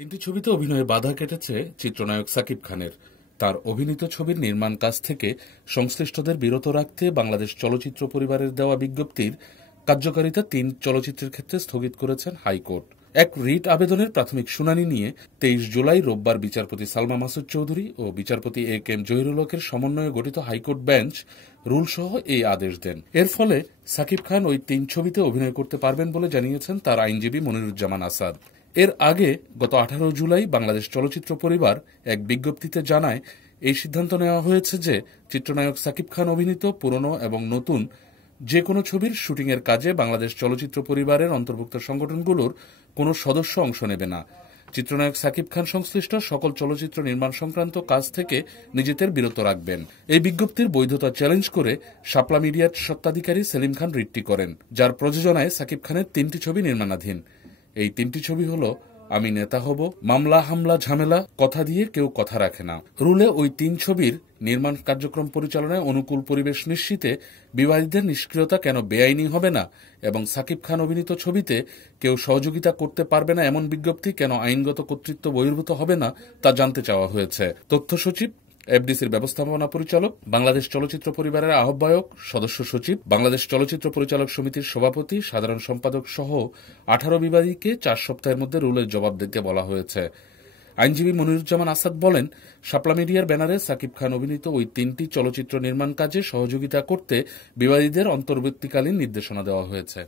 তিনটি ছবিতে অভিনয়ে বাধা কেটেছে চিত্রনায়ক সাকিব খানের। তার অভিনীত ছবির নির্মাণ কাজ থেকে সংশ্লিষ্টদের বিরত রাখতে বাংলাদেশ চলচ্চিত্র পরিবারের দেওয়া বিজ্ঞপ্তির কার্যকারিতা ৩ চলচ্চিত্রের ক্ষেত্রে স্থগিত করেছেন হাইকোর্ট। এক রিট আবেদনের প্রাথমিক শুনানি নিয়ে ২৩ জুলাই রোববার বিচারপতি সালমা মাসুদ চৌধুরী ও বিচারপতি এ কে এম জহিরুল হকের সমন্বয়ে গঠিত হাইকোর্ট বেঞ্চ রুলসহ এই আদেশ দেন। এর ফলে সাকিব খান ওই ৩ ছবিতে অভিনয় করতে পারবেন বলে জানিয়েছেন তার আইনজীবী মনিরুজ্জামান আসাদ। এর আগে গত ১৮ জুলাই বাংলাদেশ চলচ্চিত্র পরিবার এক বিজ্ঞপ্তিতে জানায়, এই সিদ্ধান্ত নেওয়া হয়েছে যে চিত্রনায়ক সাকিব খান অভিনীত পুরনো এবং নতুন যে কোনো ছবির শুটিংয়ের কাজে বাংলাদেশ চলচ্চিত্র পরিবারের অন্তর্ভুক্ত সংগঠনগুলোর কোনো সদস্য অংশ নেবে না। চিত্রনায়ক সাকিব খান সংশ্লিষ্ট সকল চলচ্চিত্র নির্মাণ সংক্রান্ত কাজ থেকে নিজেদের বিরত রাখবেন। এই বিজ্ঞপ্তির বৈধতা চ্যালেঞ্জ করে শাপলা মিডিয়ার স্বত্বাধিকারী সেলিম খান রিটটি করেন, যার প্রযোজনায় সাকিব খানের ৩টি ছবি নির্মাণাধীন। এই ৩টি ছবি হল আমি নেতা হব, মামলা হামলা ঝামেলা, কথা দিয়ে কেউ কথা রাখে না। রুলে ওই ৩ ছবির নির্মাণ কার্যক্রম পরিচালনায় অনুকূল পরিবেশ নিশ্চিতে বিবাদীদের নিষ্ক্রিয়তা কেন বেআইনি হবে না এবং সাকিব খান অভিনীত ছবিতে কেউ সহযোগিতা করতে পারবে না এমন বিজ্ঞপ্তি কেন আইনগত কর্তৃত্ব বহির্ভূত হবে না তা জানতে চাওয়া হয়েছে। তথ্য সচিব, এফডিসির ব্যবস্থাপনা পরিচালক, বাংলাদেশ চলচ্চিত্র পরিবারের আহ্বায়ক, সদস্য সচিব, বাংলাদেশ চলচ্চিত্র পরিচালক সমিতির সভাপতি, সাধারণ সম্পাদক সহ ১৮ বিবাদীকে ৪ সপ্তাহের মধ্যে রুলের জবাব দিতে বলা হয়েছে। আইনজীবী মনিরুজ্জামান আসাদ বলেন, শাপলা মিডিয়ার ব্যানারে সাকিব খান অভিনীত ওই ৩টি চলচ্চিত্র নির্মাণ কাজে সহযোগিতা করতে বিবাদীদের অন্তর্বর্তীকালীন নির্দেশনা দেওয়া হয়েছে।